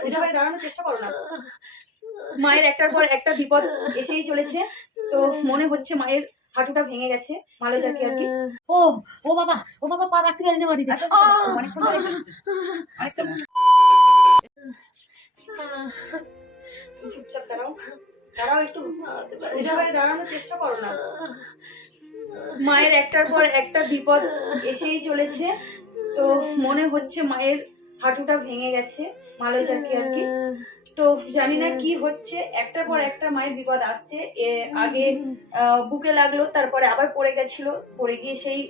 সোজা হয়ে দাঁড়ানোর চেষ্টা করো না। মায়ের একটার পর একটা বিপদ এসেই চলেছে। তো মনে হচ্ছে মায়ের হাঁটুটা ভেঙে গেছে ভালো যাকে আর কি। ও ও বাবা ও বাবা পা রাখতে পারি না বাড়িতে চুপচাপ দাঁড়াও। দাঁড়াও একটু। সোজা হয়ে দাঁড়ানোর চেষ্টা করো না। মায়ের একটার পর একটা বিপদ এসেই চলেছে। তো মনে হচ্ছে মায়ের হাঁটুটা ভেঙে গেছে মালো চাকি আর কি? তো জানি না কি হচ্ছে, একটার পর একটা মায়ের বিপদ আসছে আগে বুকে লাগল, তারপরে আবার পড়ে গেছিল, পড়ে গিয়ে সেই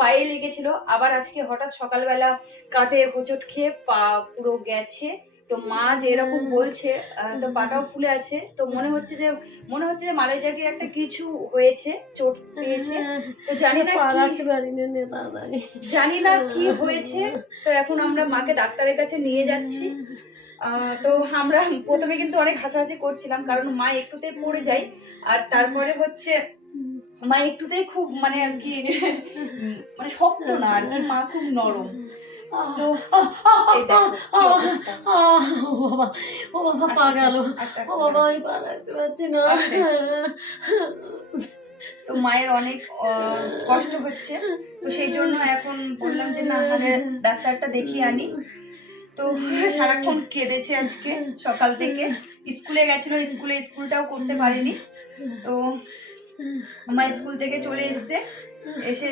পায়ে লেগেছিল, আবার আজকে হঠাৎ সকালবেলা কাটে হোঁচট খেয়ে পা পুরো গেছে। তো মা যেরকম বলছে তো পাটাও ফুলে আছে। তো মনে হচ্ছে যে মনে হচ্ছে যে মালয়েশিয়াকে একটা কিছু হয়েছে চোট পেয়েছে। তো জানি না জানি। না কি হয়েছে। তো এখন আমরা মাকে ডাক্তারের কাছে নিয়ে যাচ্ছি। তো আমরা প্রথমে কিন্তু অনেক হাসাহাসি করছিলাম কারণ মা একটুতেই পড়ে যায়। আর তারপরে হচ্ছে মা একটুতেই খুব মানে আর কি মানে শক্ত না আর কি মা খুব নরম। তো ও বাবা ও ও বাবা আমি পারছি না তো মায়ের অনেক কষ্ট হচ্ছে তো সেই জন্য এখন বললাম যে না মানে ডাক্তারটা দেখিয়ে আনি তো সারাক্ষণ কেঁদেছে আজকে সকাল থেকে স্কুলে গেছিল স্কুলে স্কুলটাও করতে পারিনি তো আমার স্কুল থেকে চলে এসছে। এসে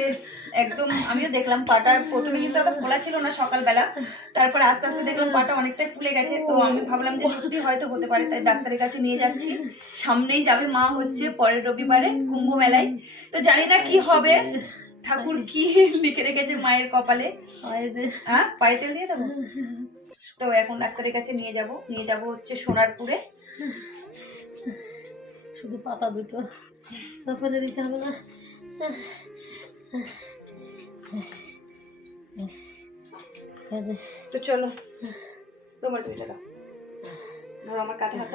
একদম আমিও দেখলাম পাটা। প্রথমে কিন্তু অত ফোলা ছিল না সকালবেলা। তারপর আস্তে আস্তে দেখলাম পাটা অনেকটাই ফুলে গেছে। তো আমি ভাবলাম যে সত্যি হয়তো হতে পারে তাই ডাক্তারের কাছে নিয়ে যাচ্ছি। সামনেই যাবে মা হচ্ছে পরের রবিবারে কুম্ভ মেলায় তো জানি না কি হবে। ঠাকুর কি লিখে রেখেছে মায়ের কপালে। হ্যাঁ পায়ে তেল দিয়ে দেবো? তো এখন ডাক্তারের কাছে নিয়ে যাব। নিয়ে যাব হচ্ছে সোনারপুরে। শুধু পাতা দুটো। তারপরে দিতে হবে না। তো চলো তোমার দুইটা দাও। ধরো আমার কাঁধে হাত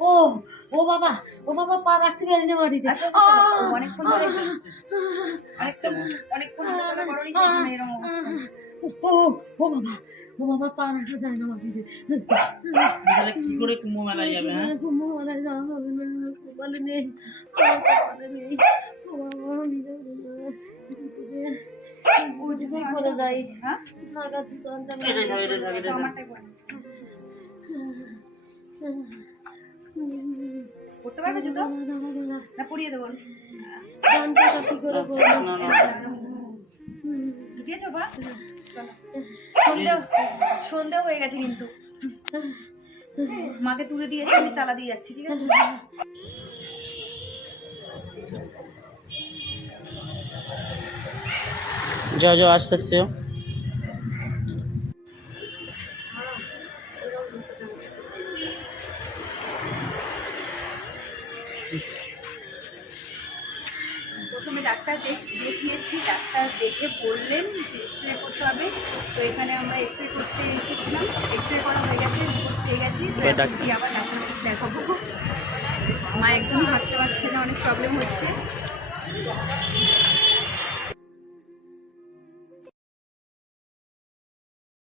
ও ও বাবা ও বাবা পা রাখতে পারি না চলো, অনেকক্ষণ ধরে অনেকক্ষণ এরকম অবস্থা। ও ও বাবা ও বাবা পা যায় না বাড়িতে তাহলে কি করে কুম্ভ মেলায় যাবে হ্যাঁ? ঘুমো যাওয়া হবে না কপালে নেই আমার কপালে নেই। ও বাবা আমি যাব না ও যদি ওদিকেই করে যাই হ্যাঁ? কাছে সন্তান পারবে জুতো? না পরিয়ে দেবো না ঢুকিয়েছো বা সন্ধে সন্ধে হয়ে গেছে কিন্তু। মাকে তুলে দিয়েছি আমি তালা দিয়ে যাচ্ছি, ঠিক আছে? যাও যাও আস্তে আস্তে প্রথমে ডাক্তার দেখ- দেখিয়েছি, ডাক্তার দেখে বললেন যে এক্স রে করতে হবে। তো এখানে আমরা এক্স রে করতে এসেছিলাম। এক্স রে করা হয়ে গেছে রিপোর্ট পেয়ে গেছি। আবার ডাক্তার দেখাবো? মা একদম হাঁটতে পারছে না, অনেক প্রবলেম হচ্ছে।